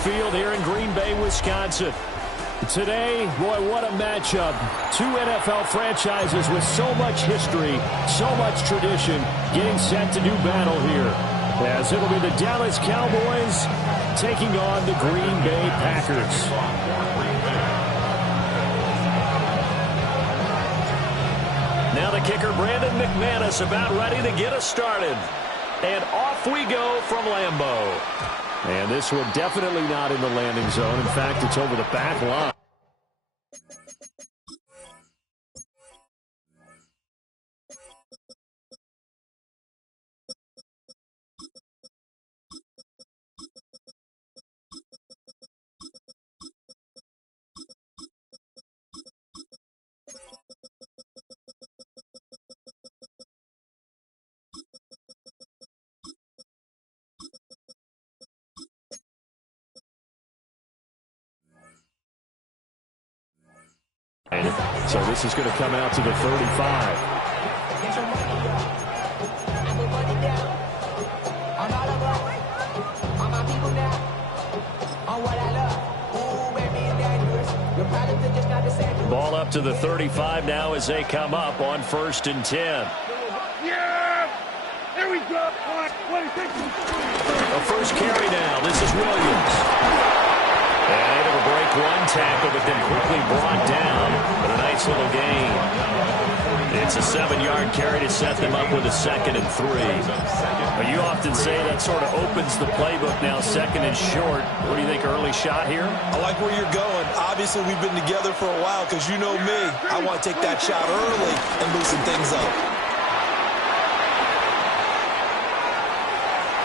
Field here in Green Bay, Wisconsin. Today, boy, what a matchup. Two NFL franchises with so much history, so much tradition, getting set to do battle here. As it'll be the Dallas Cowboys taking on the Green Bay Packers. Now the kicker, Brandon McManus, about ready to get us started. And off we go from Lambeau. And this one definitely not in the landing zone. In fact, it's over the back line. So this is going to come out to the 35. Ball up to the 35 now as they come up on 1st and 10. Yeah! There we go! A first carry now. This is Williams. And able to break one tackle, but then quickly brought down. But a nice little gain. It's a 7-yard carry to set them up with a 2nd and 3. But you often say that sort of opens the playbook now, 2nd and short. What do you think, early shot here? I like where you're going. Obviously, we've been together for a while because you know me. I want to take that shot early and loosen things up.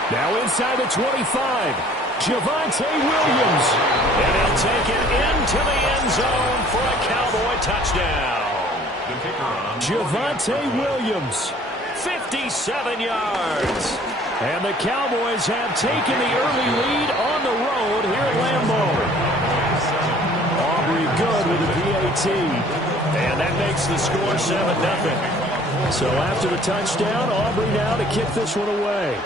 Now inside the 25. Javonte Williams. And he'll take it into the end zone for a Cowboy touchdown. Javonte Williams, 57 yards. And the Cowboys have taken the early lead on the road here at Lambeau. Aubrey good with a PAT. And that makes the score 7-0. So after the touchdown, Aubrey now to kick this one away.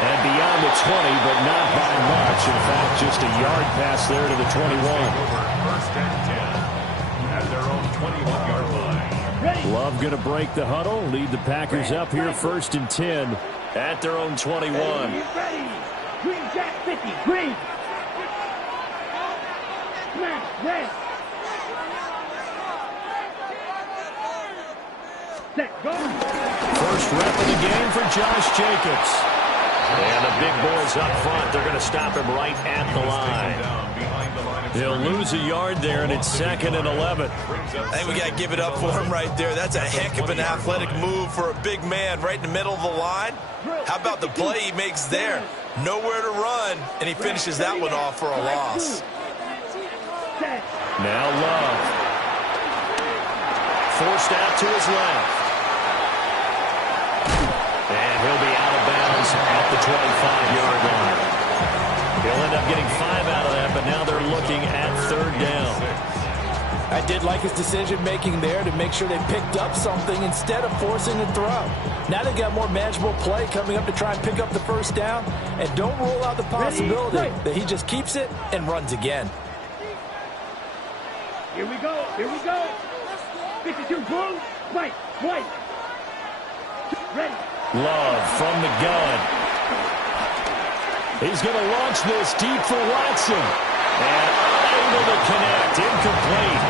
And beyond the 20, but not by much. In fact, just a yard pass there to the 21. First and 10 at their own 21-yard line. Love going to break the huddle, lead the Packers up here 1st and 10 at their own 21. Ready. Green Jack 50. Green. Smash. Red. Set. Go. First rep of the game for Josh Jacobs. And the big boys up front. They're going to stop him right at the line. They'll lose a yard there, and it's 2nd and 11. I think we got to give it up for him right there. That's a heck of an athletic move for a big man right in the middle of the line. How about the play he makes there? Nowhere to run, and he finishes that one off for a loss. Now Love. Forced out to his left. And he'll be out of bounds at the 25-yard line. He'll end up getting 5 out of that, but now they're looking at 3rd down. I did like his decision-making there to make sure they picked up something instead of forcing a throw. Now they've got more manageable play coming up to try and pick up the 1st down, and don't rule out the possibility that he just keeps it and runs again. Here we go. 52 blue. White. Ready. Love from the gun. He's going to launch this deep for Watson. And unable to connect. Incomplete.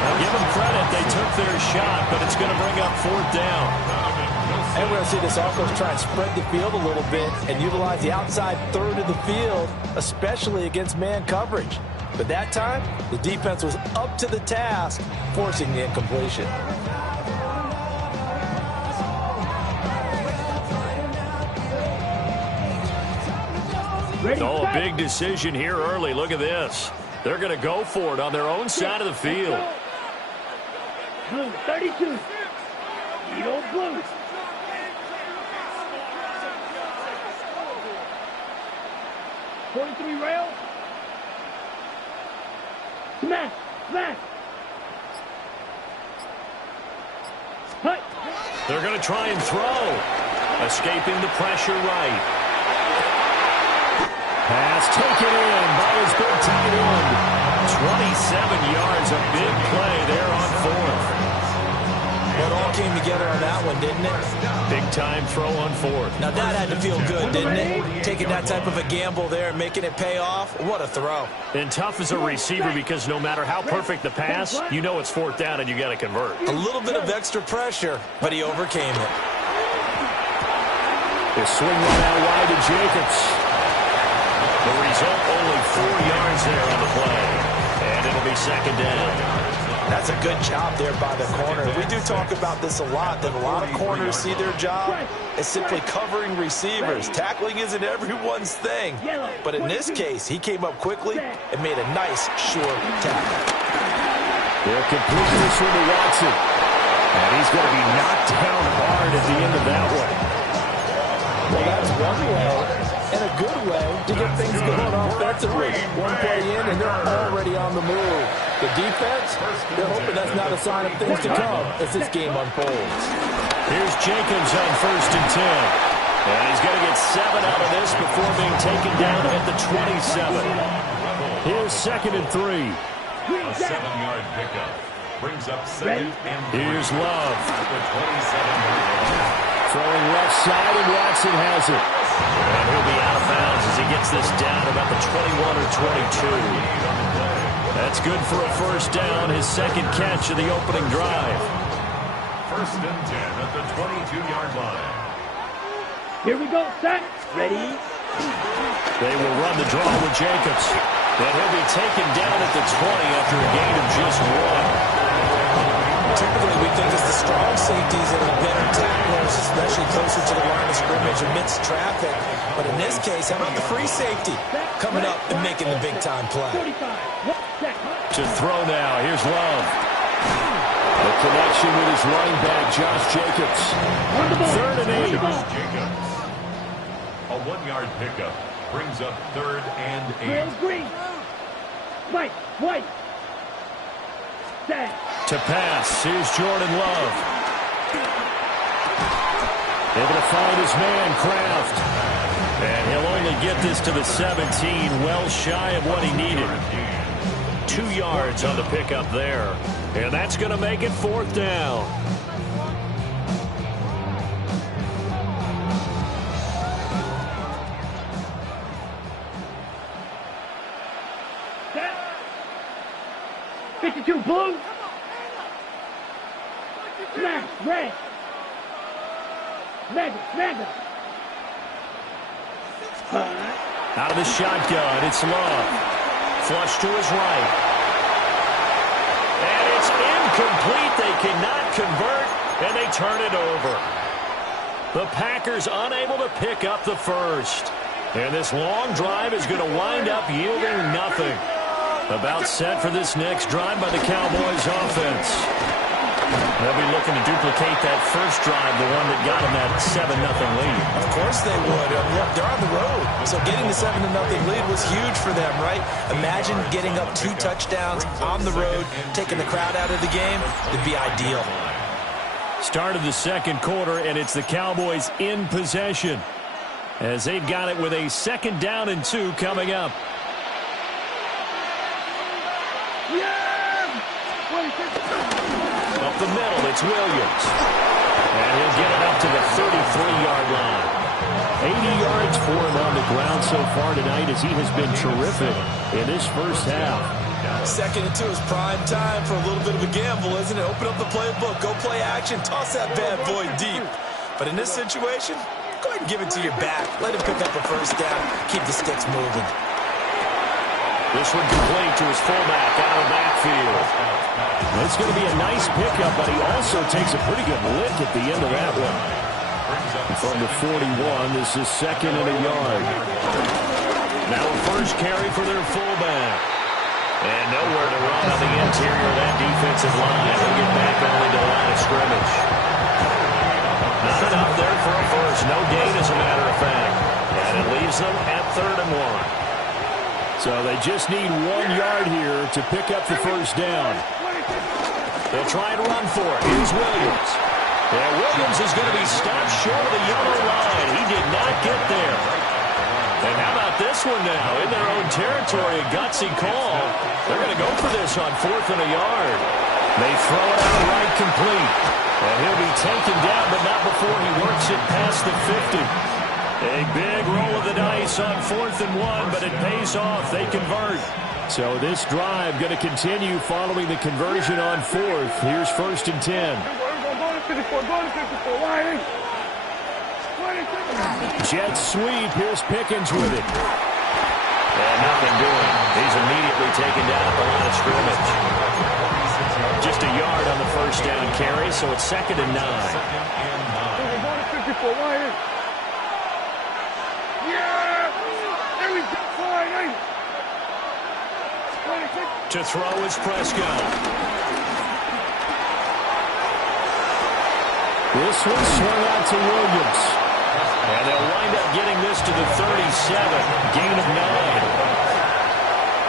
Now give them credit. They took their shot, but it's going to bring up 4th down. And we're going to see this offense try and spread the field a little bit and utilize the outside 3rd of the field, especially against man coverage. But that time, the defense was up to the task, forcing the incompletion. Oh, a big decision here early. Look at this. They're going to go for it on their own side of the field. Blue 32. Eagle Blues. .43 rail. Smash. Hut. They're going to try and throw. Escaping the pressure right. Pass taken in by his big tight end. 27 yards, a big play there on fourth. Well, it all came together on that one, didn't it? Big time throw on fourth. Now that had to feel good, didn't it? Taking that type of a gamble there and making it pay off. What a throw. And tough as a receiver because no matter how perfect the pass, you know it's fourth down and you got to convert. A little bit of extra pressure, but he overcame it. The swing one out wide to Jacobs. The result, only 4 yards there on the play. And it'll be second down. That's a good job there by the corner. We do talk about this a lot, that a lot of corners see their job as simply covering receivers. Tackling isn't everyone's thing. But in this case, he came up quickly and made a nice, short tackle. They'll complete this one to Watson. And he's going to be knocked down hard at the end of that one. Well, that's one way and a good way to get things going offensively. One play in, and they're already on the move. The defense, they're hoping that's not a sign of things to come as this game unfolds. Here's Jacobs on 1st and 10. And he's going to get 7 out of this before being taken down at the 27. Here's 2nd and 3. A 7-yard pickup brings up 2nd and 3. Here's Love. At the 27-yard line. Throwing left side, and Watson has it. And he'll be out of bounds as he gets this down about the 21 or 22. That's good for a first down, his second catch of the opening drive. 1st and 10 at the 22-yard line. Here we go, set, ready. They will run the draw with Jacobs. And he'll be taken down at the 20 after a gain of just 1. Typically, we think it's the strong safeties that are better tacklers, especially closer to the line of scrimmage amidst traffic. But in this case, how about the free safety coming up and making the big-time play? To throw now, here's Love. The connection with his running back, Josh Jacobs. 3rd and 8. Jacobs. A 1-yard pickup brings up 3rd and 8. Green. White. Set. To pass, here's Jordan Love. Able to find his man, Kraft. And he'll only get this to the 17, well shy of what he needed. 2 yards on the pickup there. And that's going to make it 4th down. Set. 52 blue. Smash, red. Mega. Out of the shotgun, it's Love. Flush to his right. And it's incomplete. They cannot convert, and they turn it over. The Packers unable to pick up the first. And this long drive is going to wind up yielding nothing. About set for this next drive by the Cowboys offense. They'll be looking to duplicate that first drive, the one that got them that 7-0 lead. Of course they would. Look, they're on the road. So getting the 7-0 lead was huge for them, right? Imagine getting up 2 touchdowns on the road, taking the crowd out of the game. It'd be ideal. Start of the second quarter, and it's the Cowboys in possession as they've got it with a 2nd down and 2 coming up. Up the middle, it's Williams. And he'll get it up to the 33-yard line. 80 yards for him on the ground so far tonight as he has been terrific in this first half. 2nd and 2 is prime time for a little bit of a gamble, isn't it? Open up the playbook, go play action, toss that bad boy deep. But in this situation, go ahead and give it to your back. Let him pick up a first down. Keep the sticks moving. This one complete to his fullback out of the backfield. It's going to be a nice pickup, but he also takes a pretty good lick at the end of that one. From the 41, this is 2nd and a yard. Now a first carry for their fullback. And nowhere to run on the interior of that defensive line. He'll get back only to the line of scrimmage. Not enough there for a first. No gain, as a matter of fact. And it leaves them at 3rd and 1. So they just need 1 yard here to pick up the first down. They'll try and run for it. Here's Williams. And Williams is going to be stopped short of the yellow line. He did not get there. And how about this one now? In their own territory, a gutsy call. They're going to go for this on 4th and a yard. They throw it out right complete. And he'll be taken down, but not before he works it past the 50. A big roll of the dice on 4th and 1, but it pays off. They convert. So this drive going to continue following the conversion on 4th. Here's 1st and 10. Jet sweep. Here's Pickens with it. And nothing doing. He's immediately taken down at the line of scrimmage. Just a yard on the first down carry, so it's 2nd and 9. To throw is Prescott. This one swung out to Williams. And they'll wind up getting this to the 37. Gain of 9.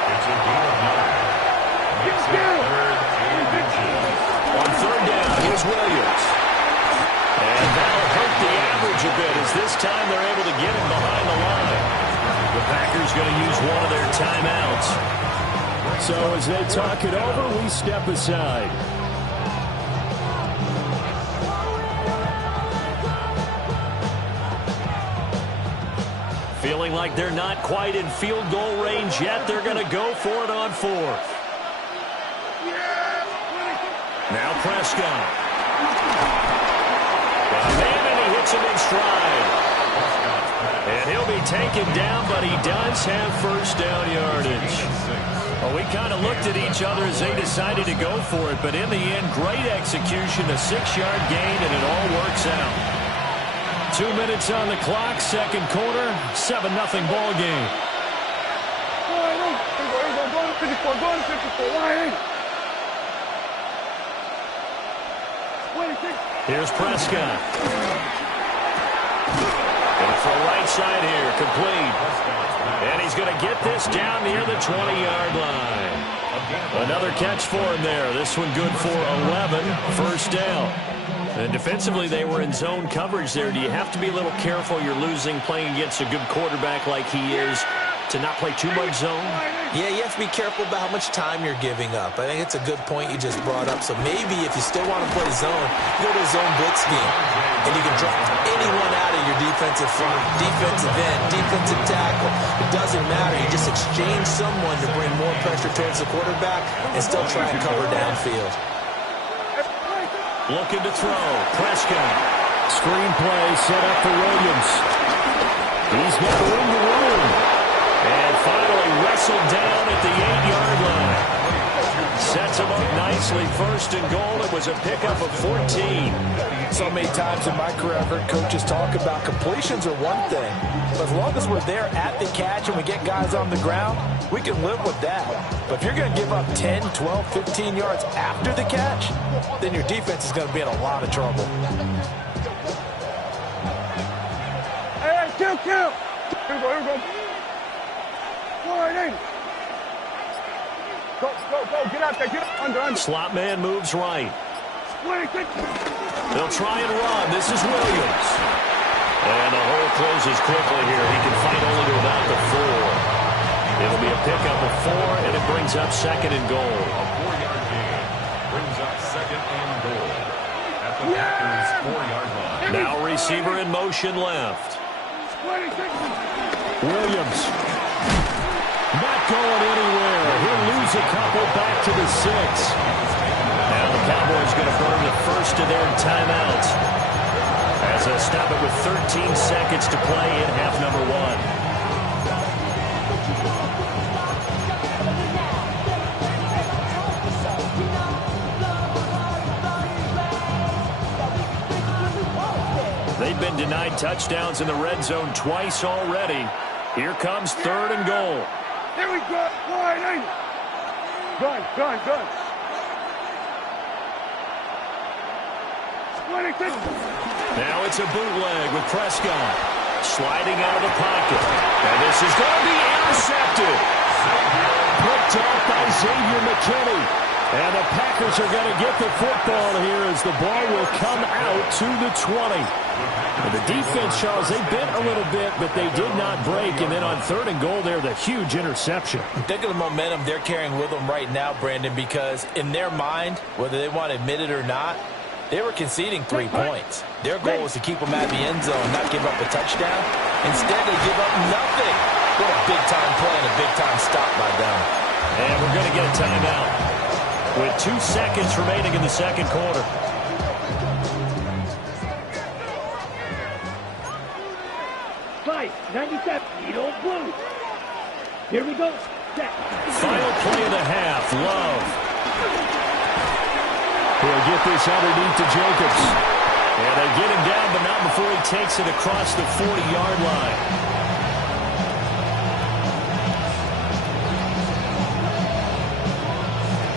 It's a gain of 9. Makes it 3rd and 10. On 3rd down, here's Williams. And that'll hurt the average a bit as this time they're able to get him behind the line. The Packers going to use one of their timeouts. So as they talk it over, we step aside. Feeling like they're not quite in field goal range yet. They're going to go for it on 4th. Now Prescott. And he hits him in stride. And he'll be taken down, but he does have first down yardage. Well, we kind of looked at each other as they decided to go for it, but in the end, great execution, a 6-yard gain, and it all works out. 2 minutes on the clock, 2nd quarter, 7-0 ball game. Here's Prescott. And for right side here, complete. And he's going to get this down near the 20-yard line. Another catch for him there. This one good for 11, first down. And defensively, they were in zone coverage there. Do you have to be a little careful? You're losing playing against a good quarterback like he is to not play too much zone? Yeah, you have to be careful about how much time you're giving up. I think it's a good point you just brought up. So maybe if you still want to play zone, go to a zone blitz scheme. And you can drop anyone out of your defensive front, defensive end, defensive tackle. It doesn't matter. You just exchange someone to bring more pressure towards the quarterback and still try and cover downfield. Looking to throw. Prescott. Screen play set up for Williams. He's got room to room. And finally wrestled down at the 8-yard line. Sets him up nicely. 1st and goal. It was a pickup of 14. So many times in my career, I've heard coaches talk about completions are one thing. But as long as we're there at the catch and we get guys on the ground, we can live with that. But if you're going to give up 10, 12, 15 yards after the catch, then your defense is going to be in a lot of trouble. Hey, kill. Here we go. Go. Get out there. Get under. Slot man moves right. They'll try and run. This is Williams. And the hole closes quickly here. He can fight only to about the 4. It'll be a pickup of 4, and it brings up 2nd and goal. A 4-yard gain brings up 2nd and goal at the Packers' 4-yard line. Now receiver in motion left. Williams. Not going anywhere. He'll lose a couple back to the 6. Now the Cowboys going to burn the first of their timeouts as they'll stop it with 13 seconds to play in half number 1. They've been denied touchdowns in the red zone twice already. Here comes 3rd and goal. Here we go. Gun. Now it's a bootleg with Prescott. Sliding out of the pocket. And this is going to be intercepted. Picked off by Xavier McKinney. And the Packers are going to get the football here as the ball will come out to the 20. And the defense, Charles, they bit a little bit, but they did not break. And then on 3rd and goal there, the huge interception. Think of the momentum they're carrying with them right now, Brandon, because in their mind, whether they want to admit it or not, they were conceding 3 points. Their goal was to keep them at the end zone, not give up a touchdown. Instead, they give up nothing. What a big-time play and a big-time stop by them. And we're going to get a timeout with 2 seconds remaining in the second quarter. Fight, 97, Needle Blue. Here we go. Set. Final play of the half, Love. He'll get this underneath to Jacobs. And they get him down, but not before he takes it across the 40-yard line.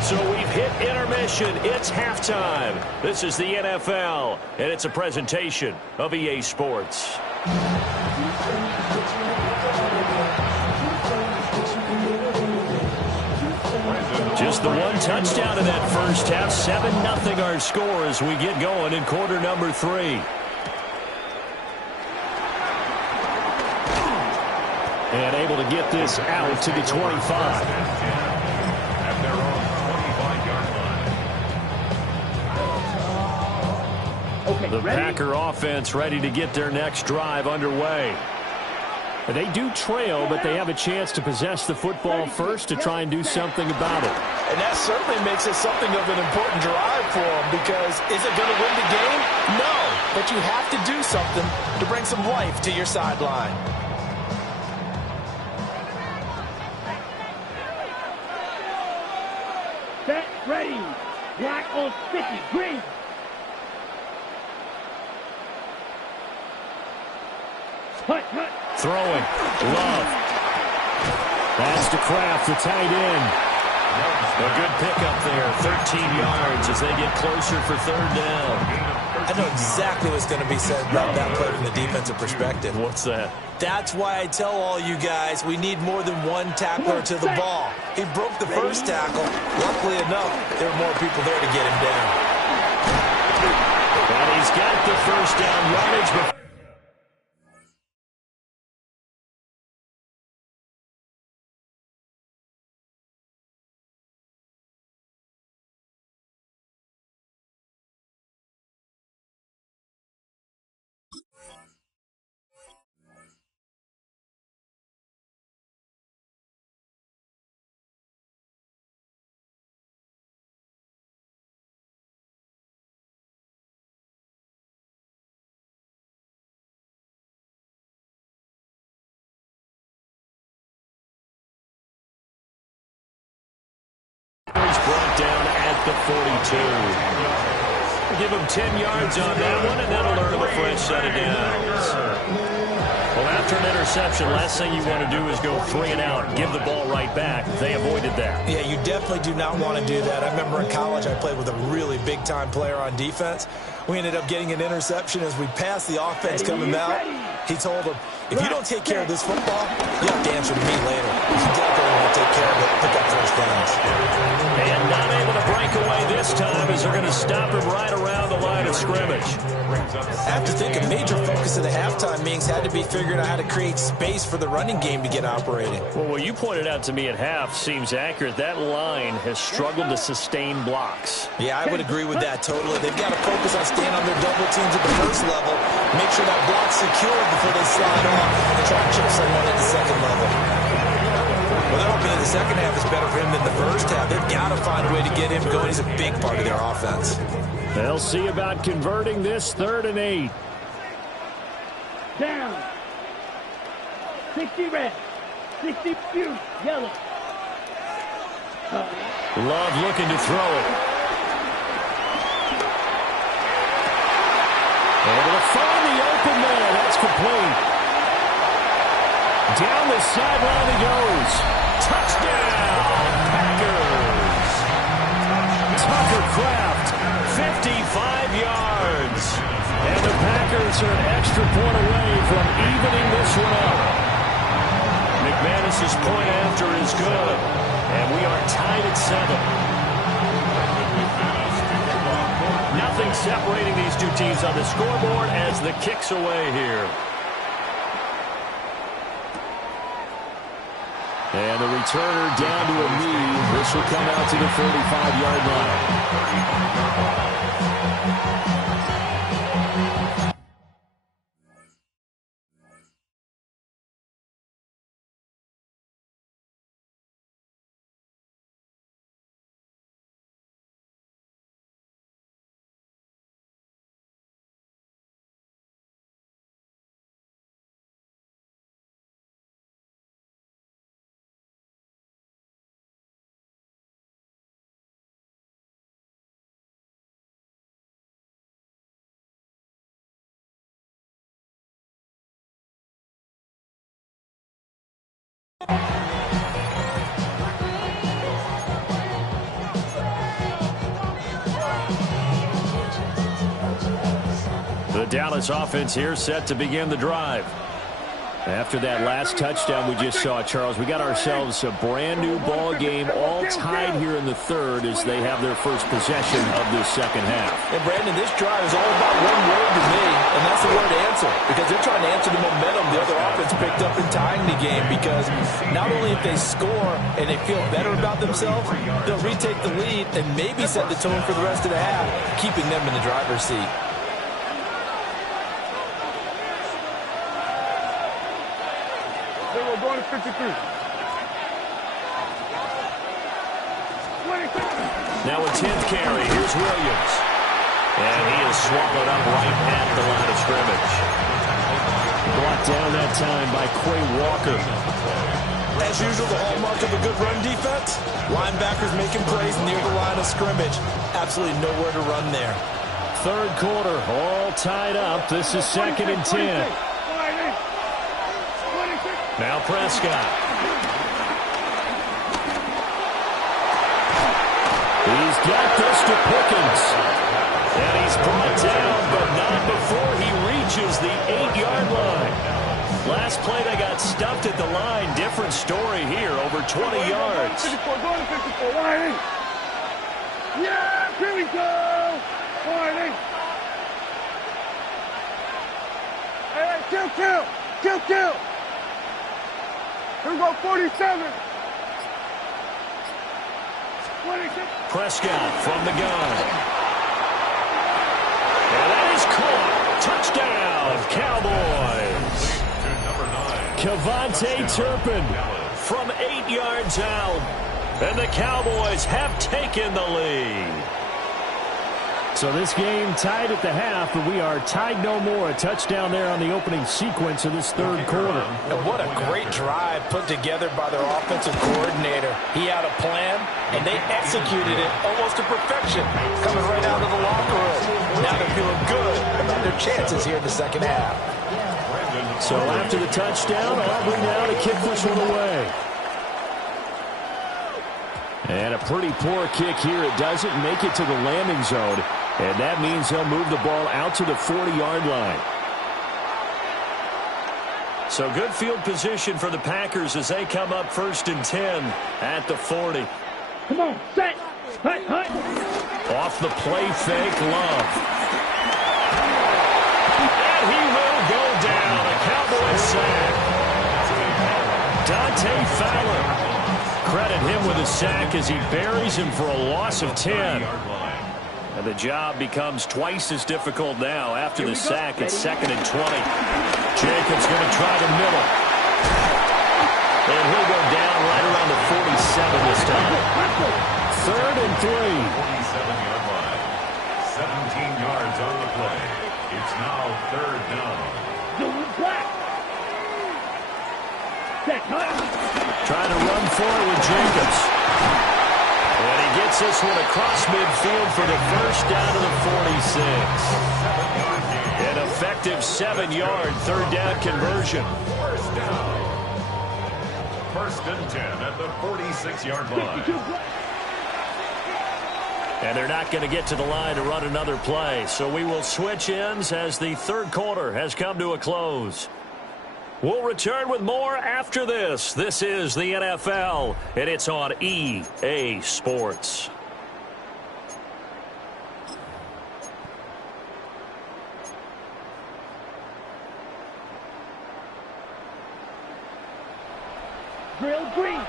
So we've hit intermission. It's halftime. This is the NFL, and it's a presentation of EA Sports. Just the one touchdown in that first half. 7-0 our score as we get going in quarter number 3. And able to get this out to the 25. The Packer offense ready to get their next drive underway. They do trail, but they have a chance to possess the football first to try and do something about it. And that certainly makes it something of an important drive for them, because is it going to win the game? No, but you have to do something to bring some life to your sideline. Set, ready. Black on 50, green. Hut. Throwing. Love. That's to Kraft, the tight end. A good pickup there. 13 yards as they get closer for 3rd down. I know exactly what's going to be said about that play from the defensive perspective. What's that? That's why I tell all you guys we need more than one tackler to the ball. He broke the first tackle. Luckily enough, there were more people there to get him down. And he's got the first down yardage. He's brought down at the 42. Give him 10 yards on that one, and that'll earn him a fresh set of downs. Well, after an interception, last thing you want to do is go 3 and out and give the ball right back. They avoided that. Yeah, you definitely do not want to do that. I remember in college I played with a really big-time player on defense. We ended up getting an interception as we passed the offense coming out. He told him, if you don't take care of this football, you have to answer to me later. You definitely want to take care of it, pick up first downs. And not able to break away this time as they're going to stop him right around the line of scrimmage. I have to think a major focus of the halftime meetings had to be figuring out how to create space for the running game to get operating. Well, what you pointed out to me at half seems accurate. That line has struggled to sustain blocks. Yeah, I would agree with that totally. They've got to focus on staying on their double teams at the first level, make sure that block's secured before they slide off and try and chip someone at the second level. Well, they're hoping that the second half is better for him than the first half. They've got to find a way to get him going. He's a big part of their offense. They'll see about converting this 3rd and 8. Down. 60 red. 60 blue. Yellow. Love looking to throw it. Able to find the open man. That's complete. Down the sideline he goes. Touchdown, Packers. Tucker Kraft, 55 yards. And the Packers are an extra point away from evening this one up. McManus's point after is good. And we are tied at 7. separating these two teams on the scoreboard as the kick's away here. And the returner down to a knee. This will come out to the 45-yard line. The Dallas offense here set to begin the drive. After that last touchdown we just saw, Charles, we got ourselves a brand new ball game, all tied here in the third as they have their first possession of this second half. And Brandon, this drive is all about one word to me, and that's the word answer, because they're trying to answer the momentum the other offense picked up in tying the game, because not only if they score and they feel better about themselves, they'll retake the lead and maybe set the tone for the rest of the half, keeping them in the driver's seat. We're going to 53. Now a 10th carry. Here's Williams. And he is swallowed up right at the line of scrimmage. Brought down that time by Quay Walker. As usual, the hallmark of a good run defense, linebackers making plays near the line of scrimmage. Absolutely nowhere to run there. Third quarter, all tied up. This is 2nd and 10. Now Prescott. He's got this to Pickens. And he's brought down, but not before he reaches the 8-yard line. Last play, they got stuffed at the line. Different story here, over 20 yards. 54, going to 54, winding. Yeah, here we go. Winding. Hey, kill. Here we go, 47. 26. Prescott from the gun. And that is caught. Touchdown, Cowboys. Kevontae Turpin from 8 yards out. And the Cowboys have taken the lead. So this game tied at the half, but we are tied no more. A touchdown there on the opening sequence of this third quarter. And what a great drive put together by their offensive coordinator. He had a plan, and they executed it almost to perfection, coming right out of the locker room. Now they're feeling good about their chances here in the second half. So after the touchdown, Aubrey now to kick this one away. And a pretty poor kick here. It doesn't make it to the landing zone. And that means they'll move the ball out to the 40-yard line. So good field position for the Packers as they come up 1st and 10 at the 40. Come on, set. Hut. Off the play fake, Love. And he will go down. A Cowboys sack. Dante Fowler. Credit him with a sack as he buries him for a loss of 10. And the job becomes twice as difficult now after the sack. It's 2nd and 20. Jacobs going to try the middle. And he'll go down right around the 47 this time. 3rd and 3. 47-yard line. 17 yards on the play. It's now 3rd down. Trying to run forward with Jacobs. And he gets this one across midfield for the first down to the 46. An effective 7-yard 3rd down conversion. First down. 1st and 10 at the 46-yard line. And they're not going to get to the line to run another play. So we will switch ends as the third quarter has come to a close. We'll return with more after this. This is the NFL, and it's on EA Sports. Drill green.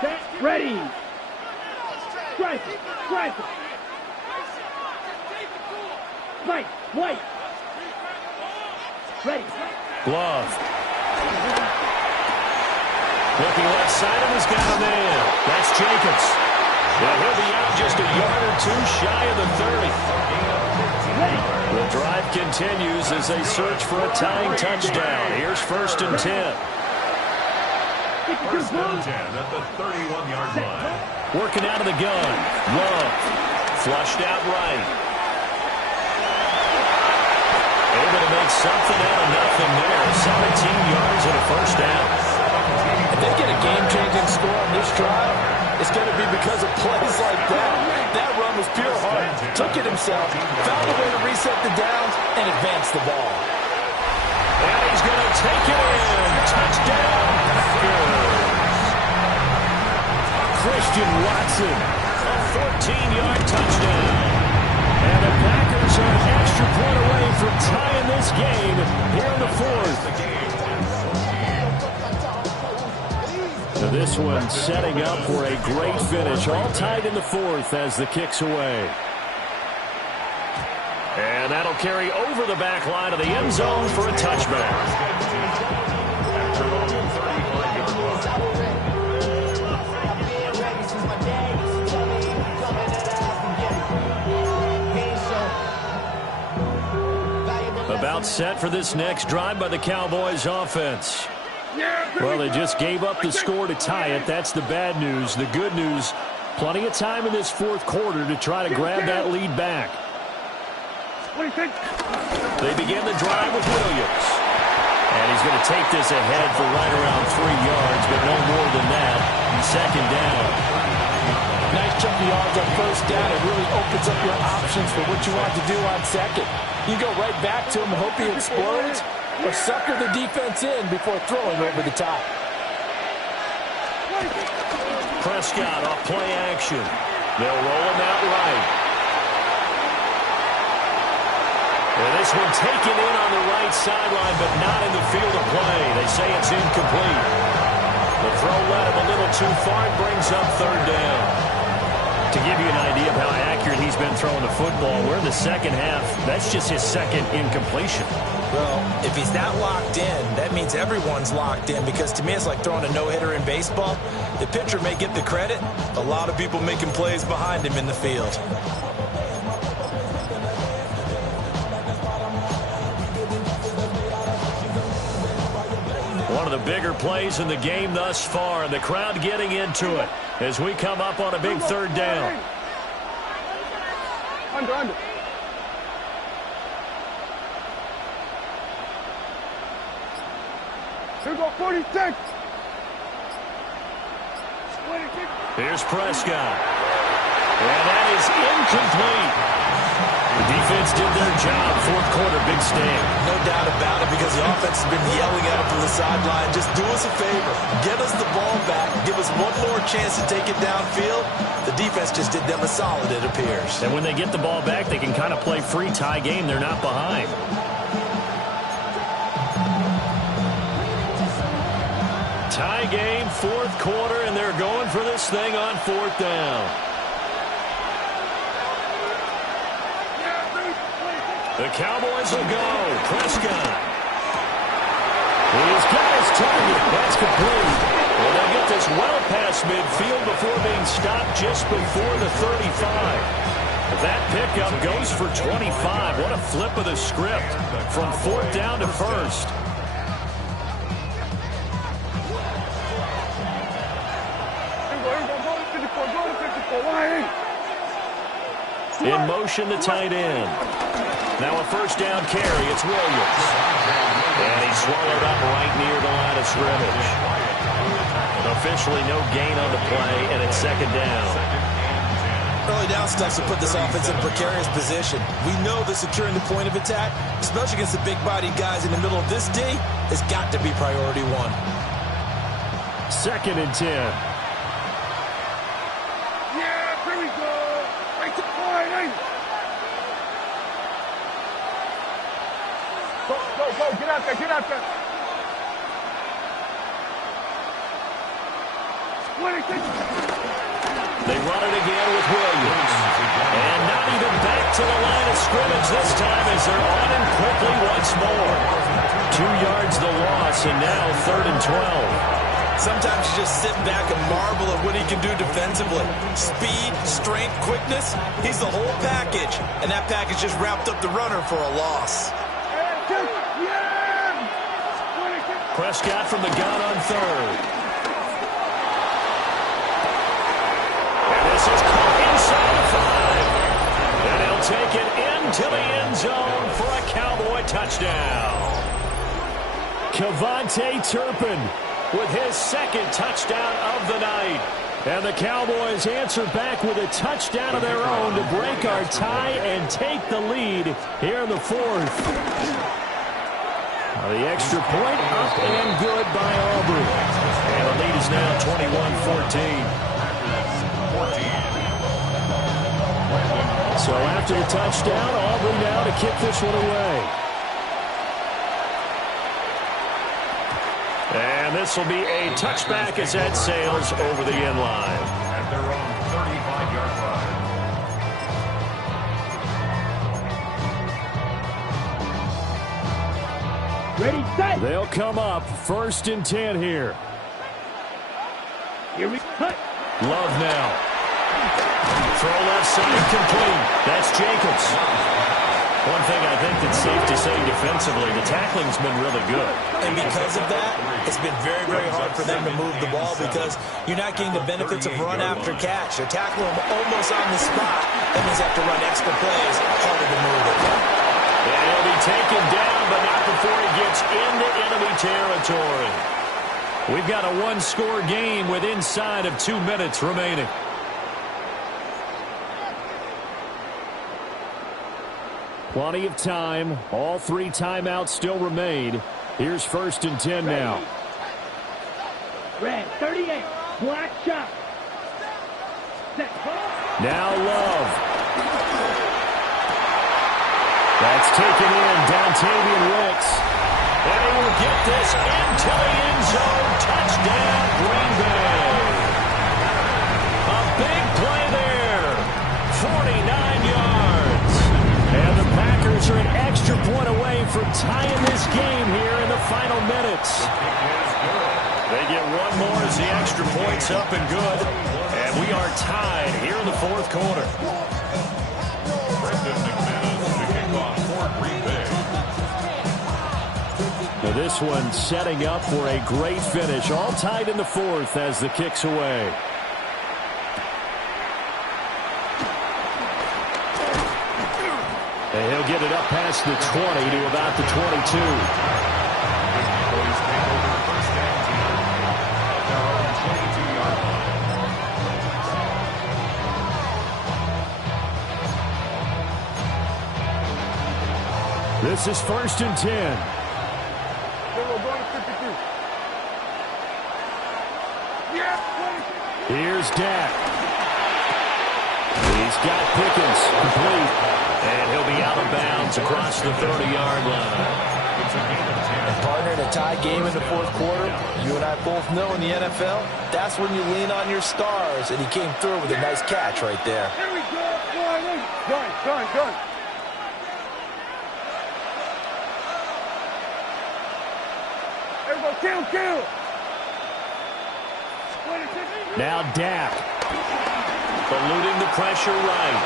Set. Ready. Strike it. Strike it. Right. White. Ready. Glove. Looking left side of his got a man. That's Jacobs. Well, he'll be out just a yard or two shy of the 30. The drive continues as they search for a tying touchdown. Here's 1st and 10. 1st and 10 at the 31-yard line. Working out of the gun. Love. Flushed out right. Able to make something out of nothing there. 17 yards and a 1st down. If they get a game-changing score on this drive, it's going to be because of plays like that. That run was pure heart. Took it himself, found a way to reset the downs, and advance the ball. And he's going to take it in. Touchdown, Packers. Christian Watson, a 14-yard touchdown. And the Packers are an extra point away from tying this game here in the 4th. This one setting up for a great finish. All tied in the 4th as the kick's away. And that'll carry over the back line of the end zone for a touchback. About set for this next drive by the Cowboys offense. Well, they just gave up the score to tie it. That's the bad news. The good news, plenty of time in this 4th quarter to try to grab that lead back. They begin the drive with Williams. And he's going to take this ahead for right around 3 yards, but no more than that. 2nd down. Nice chunk of yards on 1st down. It really opens up your options for what you want to do on 2nd. You go right back to him and hope he explodes, or sucker the defense in before throwing over the top. Prescott off play action. They'll roll him out right. And this one taken in on the right sideline, but not in the field of play. They say it's incomplete. The throw led him a little too far and brings up 3rd down. To give you an idea of how accurate he's been throwing the football, we're in the 2nd half. That's just his 2nd incompletion. Well, if he's that locked in, that means everyone's locked in, because to me it's like throwing a no-hitter in baseball. The pitcher may get the credit. A lot of people making plays behind him in the field. One of the bigger plays in the game thus far, and the crowd getting into it as we come up on a big 3rd down. Under. Here go 46. Here's Prescott. And that is incomplete. The defense did their job. 4th quarter, big stand. No doubt about it, because the offense has been yelling at him from the sideline. Just do us a favor. Get us the ball back. Give us one more chance to take it downfield. The defense just did them a solid, it appears. And when they get the ball back, they can kind of play free tie game. They're not behind. Tie game, 4th quarter, and they're going for this thing on 4th down. The Cowboys will go. Prescott. He's got his target. That's complete. Well, they'll get this well past midfield before being stopped just before the 35. That pickup goes for 25. What a flip of the script from 4th down to 1st. In motion, the tight end. Now a 1st down carry. It's Williams. And he's swallowed up right near the line of scrimmage. Officially no gain on the play, and it's 2nd down. Early down stuff to put this offense in a precarious position. We know that securing the point of attack, especially against the big-bodied guys in the middle of this D, has got to be priority 1. 2nd and 10. Yeah, here we go. Right to point. Go, get out there, They run it again with Williams. And not even back to the line of scrimmage this time as they're on him quickly once more. 2 yards the loss, and now 3rd and 12. Sometimes you just sit back and marvel at what he can do defensively. Speed, strength, quickness, he's the whole package. And that package just wrapped up the runner for a loss. Prescott from the gun on 3rd. And this is caught inside the 5. And he'll take it into the end zone for a Cowboy touchdown. Kevontae Turpin with his 2nd touchdown of the night. And the Cowboys answer back with a touchdown of their own to break our tie and take the lead here in the 4th. The extra point up and good by Aubrey. And the lead is now 21-14. So after the touchdown, Aubrey now to kick this one away. And this will be a touchback as that sails over the end line. At their own 35-yard line. Ready, set. They'll come up 1st and 10 here. Here we cut. Love now. Throw left side complete. That's Jacobs. One thing I think that's safe to say defensively, the tackling's been really good. And because of that, it's been very, very hard for them to move the ball because you're not getting the benefits of run after catch. You tackle them almost on the spot. That means you have to run extra plays, harder to move it. And he'll be taken down, but not before he gets into enemy territory. We've got a 1-score game with inside of 2 minutes remaining. Plenty of time. All 3 timeouts still remain. Here's 1st and 10 now. Red 38. Black shot. Now Love. That's taken in. Dontavian Wicks. And he will get this into the end zone. Touchdown, Green Bay. A big play there. 49 yards. And the Packers are an extra point away from tying this game here in the final minutes. They get one more as the extra point's up and good. And we are tied here in the 4th quarter. Now this one setting up for a great finish. All tied in the 4th as the kick's away. And he'll get it up past the 20 to about the 22. This is 1st and 10. Here's Dak. He's got Pickens complete. And he'll be out of bounds across the 30-yard line. And partner, in a tie game in the 4th quarter, you and I both know in the NFL, that's when you lean on your stars. And he came through with a nice catch right there. Here we go. Gun. Everybody kill. Now Dak. Eluding the pressure right.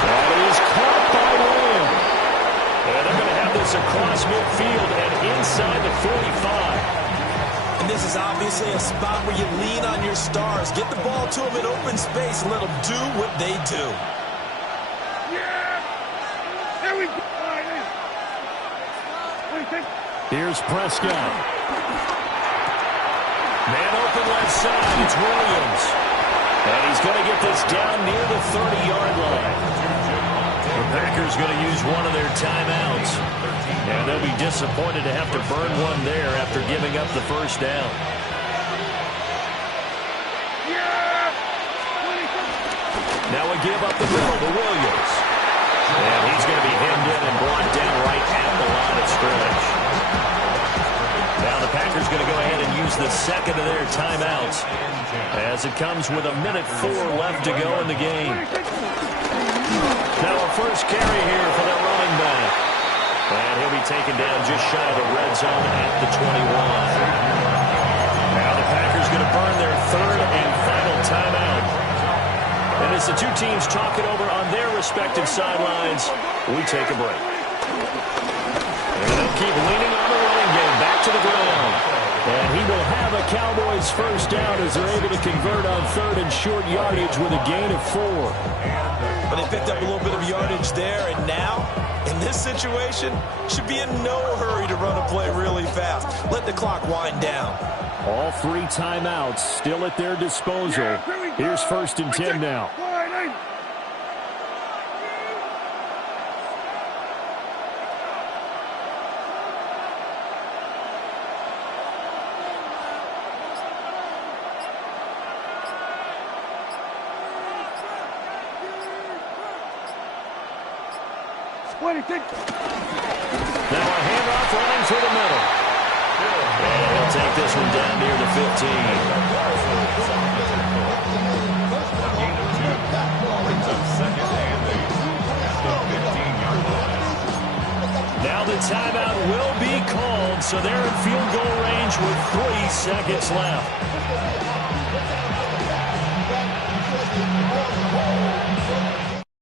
That is caught by Lamb. And they're going to have this across midfield and inside the 45. And this is obviously a spot where you lean on your stars. Get the ball to them in open space and let them do what they do. Yeah! There we go. What do you think? Here's Prescott. Man open left side. It's Williams. And he's going to get this down near the 30-yard line. The Packers going to use one of their timeouts. And they'll be disappointed to have to burn one there after giving up the first down. Now we give up the middle to Williams. And he's going to be hemmed in and brought down right at the line of scrimmage. Now the Packers going to go ahead and use use the second of their timeouts as it comes with 1:04 left to go in the game. Now a first carry here for the running back. And he'll be taken down just shy of the red zone at the 21. Now the Packers going to burn their third and final timeout. And as the two teams talk it over on their respective sidelines, we take a break. And they'll keep leaning on the running game back to the ground. And he will have a Cowboys first down as they're able to convert on third and short yardage with a gain of 4. But they picked up a little bit of yardage there, and now, in this situation, should be in no hurry to run a play really fast. Let the clock wind down. All 3 timeouts still at their disposal. Here's 1st and 10 now. Now a handoff running through the middle. And he'll take this one down near the 15. Now the timeout will be called, so they're in field goal range with 3 seconds left.